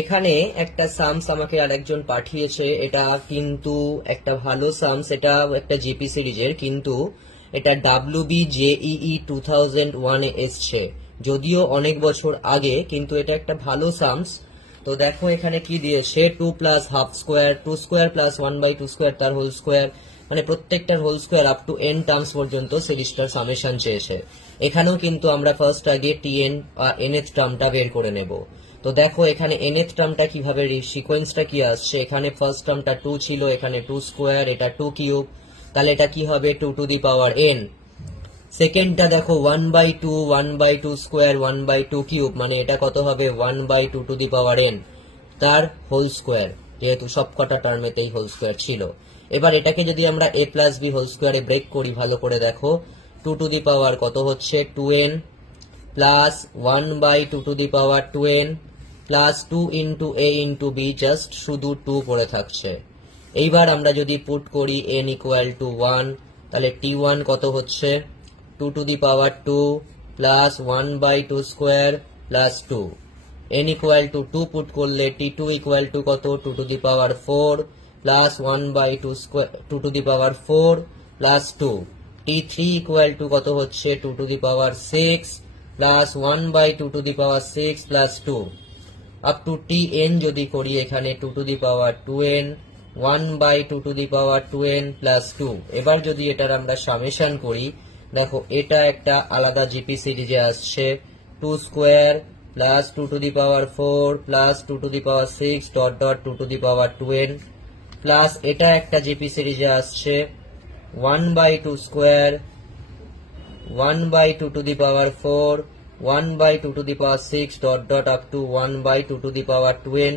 এখানে একটা সামস আমাকে আরেকজন পাঠিয়েছে, এটা কিন্তু একটা ভালো সামস, এটা একটা জিপি সিরিজের, কিন্তু এটা WBJEE 2001 এ এসছে, যদিও অনেক বছর আগে, কিন্তু এটা একটা ভালো সামস। তো দেখো এখানে কি দিয়েছে, 2 plus half square, 2 square plus 1/2 square তার হোল স্কোয়ার, মানে প্রত্যেকটার whole square up to n terms পর্যন্ত সিরিজটার সামেশন চেয়েছে। এখানেও কিন্তু আমরা ফার্স্ট আগে tn nth টার্মটা বের করে নেব। তো দেখো এখানে nth টার্মটা কিভাবে, সিকোয়েন্সটা কি আসছে, এখানে ফার্স্ট টার্মটা 2 ছিল, এখানে 2 স্কোয়ার, এটা 2 কিউব, তাহলে এটা কি হবে 2 টু দি পাওয়ার n। সেকেন্ডটা দেখো 1/2, 1/2 স্কোয়ার, 1/2 কিউব, মানে এটা কত হবে 1/2 টু দি পাওয়ার n তার হোল স্কোয়ার, যেহেতু সবকটা টার্মেতেই হোল স্কোয়ার ছিল। এবার এটাকে যদি আমরা a প্লাস বি হোল স্কোয়ারে ব্রেক করি, ভালো করে দেখো, 2 টু দি পাওয়ার কত হচ্ছে 2n plus 1/2 to the power 2n plus 2 into a into b, just শুধু 2 পড়ে থাকছে। এইবার আমরা যদি পুট করি n ইকুয়াল টু 1, তাহলে t1 কত হচ্ছে 2 to the power 2 plus 1/2 square plus 2, n equal to 2 put করলে t2 ইকুয়াল টু কত 2 to the power 4 plus 1/2 square 2 to the power 4 plus 2, t3 equal to কত হচ্ছে 2 to the power 6 plus 1/2 to the power 6 plus 2 up to tn যদি করি, এখানে 2 to the power 2n 1/2 to the power 2n plus 2। এবার যদি এটার আমরা summation করি, দেখো এটা একটা আলাদা জিপি সিরিজে আসছে, 2 square plus 2 to the power 4 plus 2 to the power 6 dot dot 2 to the power 2n, plus এটা একটা জিপি সিরিজে আসছে 1/2 square 1/2 to the power 4 1/2 to the power 6 dot dot up to 1/2 to the power 2n,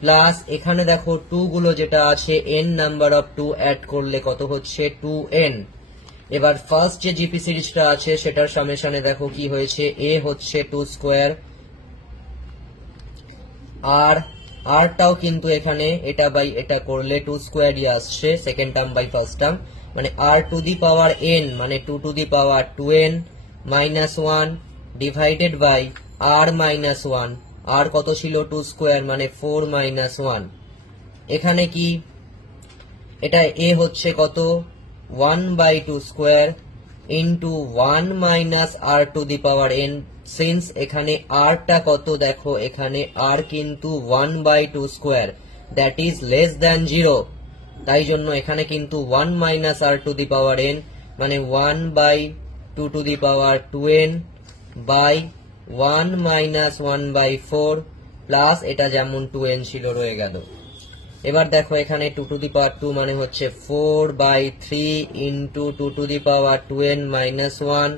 plus এখানে দেখো 2 গুলো যেটা আছে n number of 2 add করলে কত হচ্ছে 2n। এবার ফার্স্ট যে জিপি সিরিজটা আছে সেটার সামেশনে দেখো কি হয়েছে, a হচ্ছে 2 স্কোয়ার, আর আরটাও কিন্তু এখানে এটা বাই এটা করলে 2 স্কোয়ারই আসছে, second term by first term, মানে r to the power n মানে 2 to the power 2n minus 1 divided by r minus 1, আর কত ছিল 2 স্কোয়ার মানে 4 মাইনাস 1। এখানে কি এটা a হচ্ছে কত 1/2 square into 1 minus r to the power n, since এখানে r টা কত দেখো, এখানে r কিন্তু 1/2 square, that is less than 0, তাই জন্য এখানে কিন্তু 1 minus r to the power n মানে 1/2 to the power 2n by 1 minus 1/4 plus এটা যেমন 2n ছিল রয়ে গেল। এবার দেখো এখানে 2 টু দি পাওয়ার 2 মানে হচ্ছে 4/3 into 2 to the power 2n minus 1,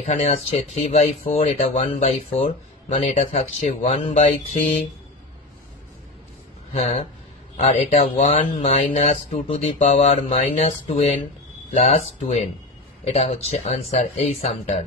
এখানে আসছে 3/4, এটা 1/4, মানে এটা থাকছে 1/3, হ্যাঁ, আর এটা 1 minus 2 to the power minus 2n plus 2n, এটা হচ্ছে আনসার এই সামটার।